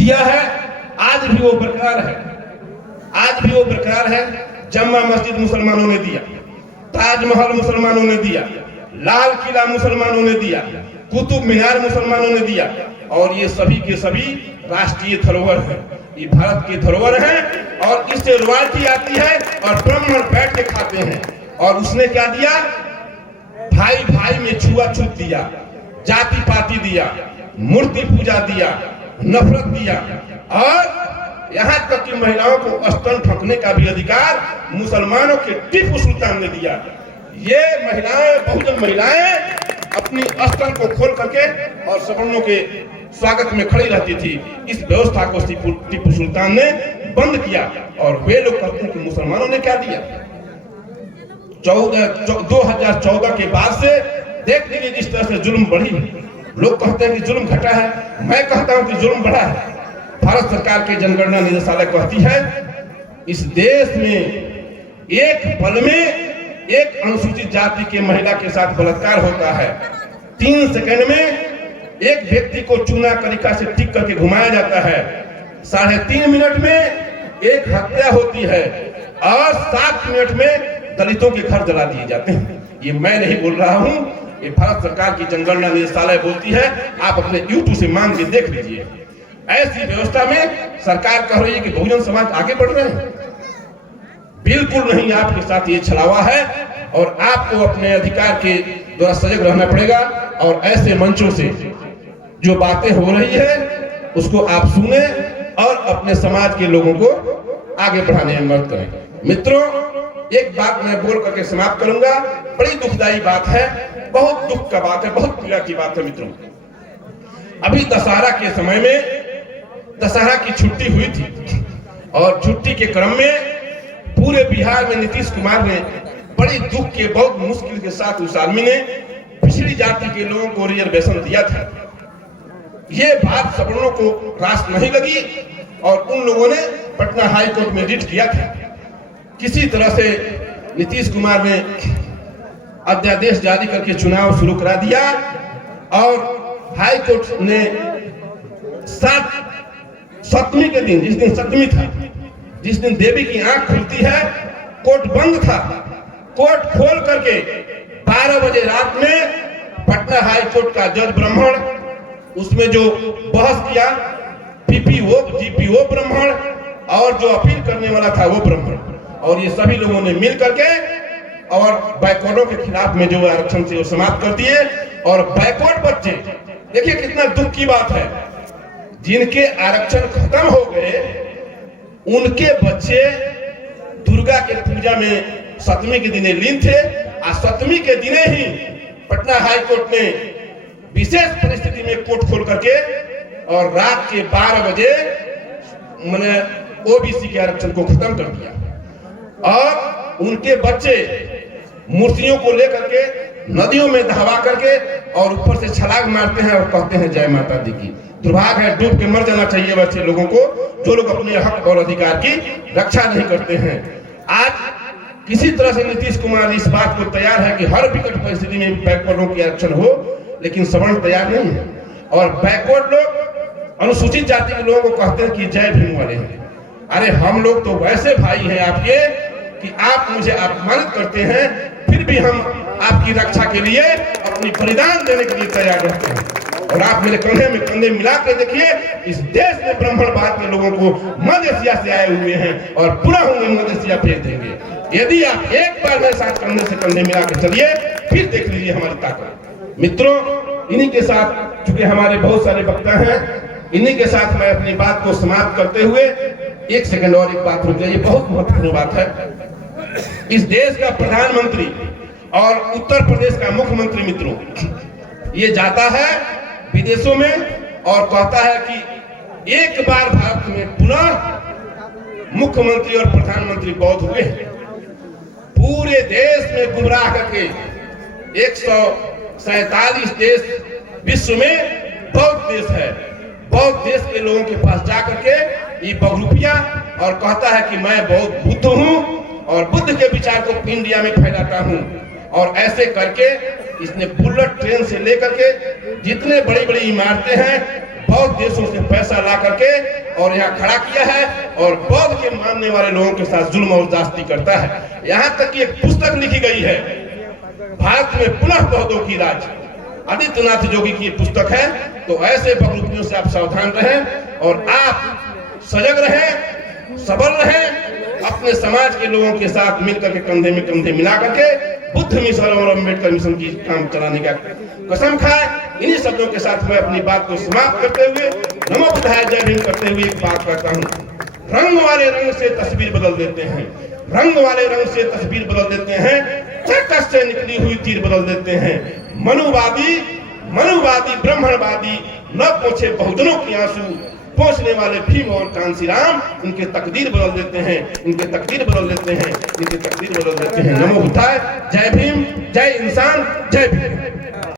दिया है, आज भी वो बरकरार है, आज भी वो बरकरार है। जम्मा मस्जिद मुसलमानों ने दिया, ताजमहल मुसलमानों ने दिया, लाल किला मुसलमानों ने दिया, कुतुब मीनार मुसलमानों ने दिया, और ये सभी के सभी राष्ट्रीय धरोहर है, ये भारत की धरोहर है। और इससे रॉयल्टी आती है और ब्राह्मण बैठ के खाते हैं। और उसने क्या दिया? भाई भाई में छुआछूत दिया, जाति पाति दिया, मूर्ति पूजा दिया, नफरत दिया, और यहाँ तक कि महिलाओं को स्तन ठोकने का भी अधिकार मुसलमानों के टीपू सुल्तान ने दिया। ये महिलाएं, बहुजन महिलाएं अपनी स्तन को खोल करके और सवर्णों के स्वागत में खड़ी रहती थी। इस व्यवस्था को टीपू सुल्तान ने बंद किया। और वे लोग कहते हैं कि मुसलमानों ने क्या दिया। 2014 के बाद से देख लीजिए जिस तरह से जुल्म बढ़ी। लोग कहते हैं कि जुल्म घटा है, मैं कहता हूं कि जुल्म बढ़ा है। भारत सरकार के जनगणना निदेशालय कहती है इस देश में एक पल में एक अनुसूचित जाति के महिला के साथ बलात्कार होता है। 3 सेकंड में एक व्यक्ति को चूना कलिका से टिक करके घुमाया जाता है। 3.5 मिनट में एक हत्या होती है और 7 मिनट में दलितों के घर जला दिए जाते हैं। ये मैं नहीं बोल रहा हूं, ये भारत सरकार की जनगणना निदेशालय बोलती है। आप अपने YouTube से मांग के देख लीजिए। ऐसी व्यवस्था में सरकार कह रही है कि बहुजन समाज आगे बढ़ रहे हैं। बिल्कुल नहीं, आपके साथ ये छलावा है और आपको अपने अधिकार के द्वारा सजग रहना पड़ेगा। और ऐसे मंचों से जो बातें हो रही है उसको आप सुने और अपने समाज के लोगों को आगे बढ़ाने में मदद करें। मित्रों, एक बात मैं बोल करके समाप्त करूंगा। बड़ी दुखदायी बात है, बहुत दुख का बात है, बहुत पीड़ा की बात है। मित्रों, अभी दशहरा के समय में दशहरा की छुट्टी हुई थी और छुट्टी के क्रम में पूरे बिहार में नीतीश कुमार ने बड़ी दुख के बहुत मुश्किल के साथ उस आदमी ने पिछड़ी जाति के लोगों को रिजर्वेशन दिया था। ये बात सवर्णों को रास नहीं लगी और उन लोगों ने पटना हाई कोर्ट में रिट किया था। किसी तरह से नीतीश कुमार ने अध्यादेश जारी करके चुनाव शुरू करा दिया और हाई कोर्ट ने 7वीं के दिन, जिस दिन 7वीं था, जिस दिन देवी की आंख खुलती है, कोर्ट बंद था। कोर्ट खोल करके 12 बजे रात में पटना हाई कोर्ट का जज ब्राह्मण, उसमें जो बहस किया पीपीओ जीपीओ ब्राह्मण और जो अपील करने वाला था वो ब्राह्मण, और ये सभी लोगों ने मिल करके और बैकवर्डों के खिलाफ में जो आरक्षण थे वो समाप्त कर दिए। और बैकवर्ड बच्चे, देखिए कितना दुख की बात है, जिनके आरक्षण खत्म हो गए उनके बच्चे दुर्गा के पूजा में 7वीं के दिने लीन थे। और 7वीं के दिने ही पटना हाई कोर्ट ने विशेष परिस्थिति में कोर्ट खोल करके और रात के 12 बजे मैंने ओबीसी के आरक्षण को खत्म कर दिया। और उनके बच्चे मूर्तियों को लेकर के नदियों में दहवा करके और ऊपर से छलांग मारते हैं और कहते हैं जय माता दी की। दुर्भाग्य है, डूब के मर जाना चाहिए वैसे लोगों को जो लोग अपने हक और अधिकार की रक्षा नहीं करते हैं। आज किसी तरह से नीतीश कुमार इस बात को तैयार है कि हर विकट परिस्थिति में बैकवर्डों की आरक्षण हो, लेकिन सवर्ण तैयार नहीं है। और बैकवर्ड लोग अनुसूचित जाति के लोगों को कहते हैं कि जय भीम वाले हैं। अरे हम लोग तो वैसे भाई हैं आपके कि आप मुझे अपमानित करते हैं, फिर भी हम आपकी रक्षा के लिए अपनी बलिदान देने के लिए तैयार रहते हैं। और आप मेरे कंधे में कंधे मिला के देखिए, इस देश में ब्राह्मणवाद के लोगों को मध्य एशिया से आए हुए हैं और पूरा होंगे मध्य एशिया भेज देंगे। यदि आप एक बार मेरे साथ कंधे से कंधे मिला के चलिए, फिर देख लीजिए हमारी ताकत। मित्रों, इन्हीं के साथ, चूंकि हमारे बहुत सारे वक्ता हैं, इन्हीं के साथ मैं अपनी बात को समाप्त करते हुए 1 सेकंड और एक बात रुक जाइए, बहुत महत्वपूर्ण बात है। इस देश का प्रधानमंत्री और उत्तर प्रदेश का मुख्यमंत्री, मित्रों, ये जाता है विदेशों में और कहता है कि एक बार भारत में पुनः मुख्यमंत्री और प्रधानमंत्री बौद्ध हुए हैं। पूरे देश में गुमराह करके 147 देश विश्व में बौद्ध देश है। बौद्ध देश के लोगों के पास जाकर के ये बहुरूपिया और कहता है कि मैं बौद्ध बुद्ध हूँ और बुद्ध के विचार को इंडिया में फैलाता हूँ। और ऐसे करके इसने बुलेट ट्रेन से लेकर के जितने बड़ी बड़ी इमारतें हैं बौद्ध देशों से पैसा ला करके और यहाँ खड़ा किया है और बौद्ध के मानने वाले लोगों के साथ जुल्म और जास्ती करता है। यहाँ तक कि एक पुस्तक लिखी गई है, भारत में पुनः बौद्धों की राज, आदित्यनाथ जोगी की पुस्तक है। तो ऐसे बकरूपियों से आप सावधान रहें और आप सजग रहें, सबल रहें, अपने समाज के लोगों के साथ मिलकर के कंधे में कंधे मिला करके बुद्ध मिशन और अम्बेडकर मिशन की काम चलाने का कसम खाए। इन्हीं शब्दों के साथ मैं अपनी बात को समाप्त करते हुए नमो बुद्धाय जय भीम करते हुए एक बात करता हूँ, रंग वाले रंग से तस्वीर बदल देते हैं, रंग वाले रंग से तस्वीर बदल देते हैं, चरकस से निकली हुई तीर बदल देते हैं। मनुवादी ब्राह्मणवादी न पोछे बहुजनों की आंसू, पहुंचने वाले भीम और कांसीराम इनके तकदीर बदल देते हैं, इनके तकदीर बदल देते हैं, इनके तकदीर बदल देते हैं। नमो बुद्धाय, जय भीम, जय इंसान, जय भीम।